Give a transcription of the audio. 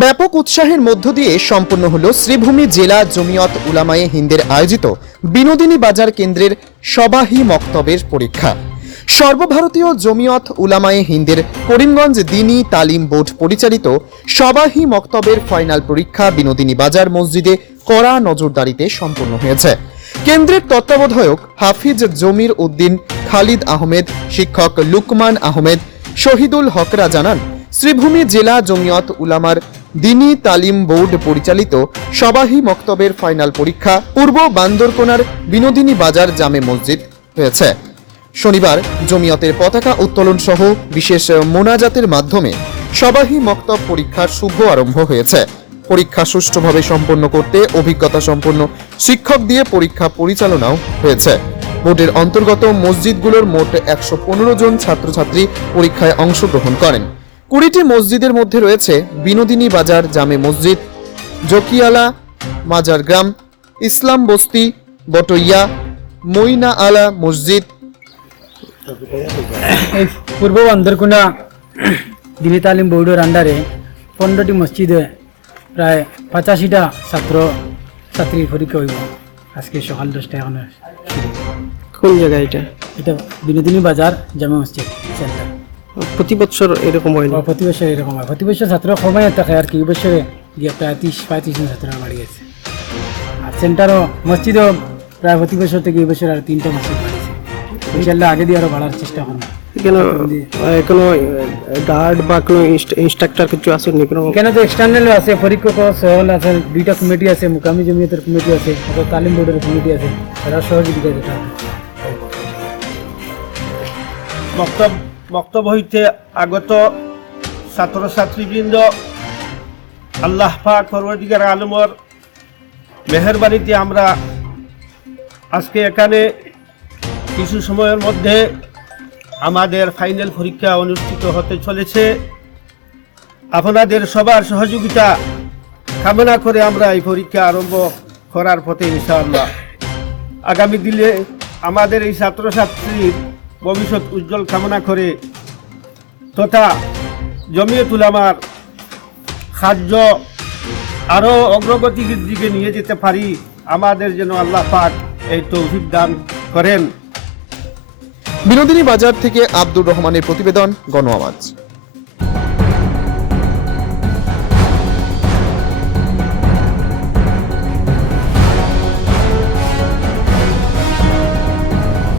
ব্যাপক উৎসাহের মধ্য দিয়ে সম্পন্ন হলো শ্রীভূমি জেলা জমিয়ত উলামায়ে হিন্দের আয়োজিত বিনোদিনী বাজার কেন্দ্রের সবাহি মক্তবের পরীক্ষা। সর্বভারতীয় জমিয়ত উলামায়ে হিন্দের করিমগঞ্জ দ্বীনী তালিম বোর্ড পরিচালিত সবাহি মক্তবের ফাইনাল পরীক্ষা বিনোদিনী বাজার মসজিদে কড়া নজরদারিতে সম্পন্ন হয়েছে। কেন্দ্রের তত্ত্বাবধায়ক হাফিজ জমির উদ্দিন খালিদ আহমেদ, শিক্ষক লুকমান আহমেদ, শহীদুল হকরা জানান, শ্রীভূমি জেলা জমিয়ত উলামার দ্বীনী তালিম বোর্ড পরিচালিত সবাহি মক্তবের ফাইনাল পরীক্ষা পূর্ব বান্দরকোনার বিনোদিনী বাজার জামে মসজিদ হয়েছে। শনিবার জমিয়তের পতাকা উত্তোলন সহ বিশেষ মোনাজাতের মাধ্যমে সবাহি মক্তব পরীক্ষার শুভ আরম্ভ হয়েছে। পরীক্ষা সুষ্ঠুভাবে সম্পন্ন করতে অভিজ্ঞতা সম্পন্ন শিক্ষক দিয়ে পরীক্ষা পরিচালনাও হয়েছে। বোর্ডের অন্তর্গত মসজিদগুলোর মোট 115 জন ছাত্রছাত্রী পরীক্ষায় অংশগ্রহণ করেন। 20টি মসজিদের মধ্যে রয়েছে বিনোদিনী বাজার জামে মসজিদ, জকিয়ালা মাজার গ্রাম, ইসলাম বস্তি, বটইয়া, মইনা আলা মসজিদ। এই পূর্ব বান্দরকুনা দ্বীনী তালিম বোর্ডের আন্ডারে 15টি মসজিদে প্রায় 85টা ছাত্রীর পরীক্ষা হইব। আজকে সকাল 10টায় এখন কোন জায়গায় এটা? এটা বিনোদিনী বাজার জামে মসজিদ সেন্টার। প্রতি বছর এরকম হয় না? প্রতি বছর এরকম হয়। প্রতি বছর ছাত্র কমাই থাকে আর কি, বছরে গিয়ে প্রায় 35 জন ছাত্র বাড়ি গেছে। আর সেন্টারও মসজিদও প্রায় প্রতি বছর থেকে এই বছর আর 3টা মসজিদ বাড়িয়েছে। ইনশাল্লাহ আগে দিয়ে আরও বাড়ার চেষ্টা করবো। কোনো গার্ড বা কোনো ইনস্ট্রাক্টর কিছু আছে নি? এখানে তো এক্সটার্নাল আছে, পরীক্ষক সহল আছে, 2টা কমিটি আছে, মুকামি জমিয়তের কমিটি আছে, তালিম বোর্ডের কমিটি আছে, তারা সহযোগিতা দিতে হবে। বক্তব্য হইতে আগত ছাত্রছাত্রীবৃন্দ, আল্লাহ পাক পরবর্তীকার আলমর মেহেরবানিতে আমরা আজকে এখানে কিছু সময়ের মধ্যে আমাদের ফাইনাল পরীক্ষা অনুষ্ঠিত হতে চলেছে। আপনাদের সবার সহযোগিতা কামনা করে আমরা এই পরীক্ষা আরম্ভ করার পথে ইনশাআল্লাহ। আগামী দিনে আমাদের এই ছাত্রছাত্রীর ভবিষ্যৎ উজ্জ্বল কামনা করে তথা জমিয়ত উলামার কার্য আরও অগ্রগতির দিকে নিয়ে যেতে পারি, আমাদের যেন আল্লাহ পাক এই তৌফিক দান করেন। বিনোদিনী বাজার থেকে আব্দুর রহমানের প্রতিবেদন, গণ আওয়াজ।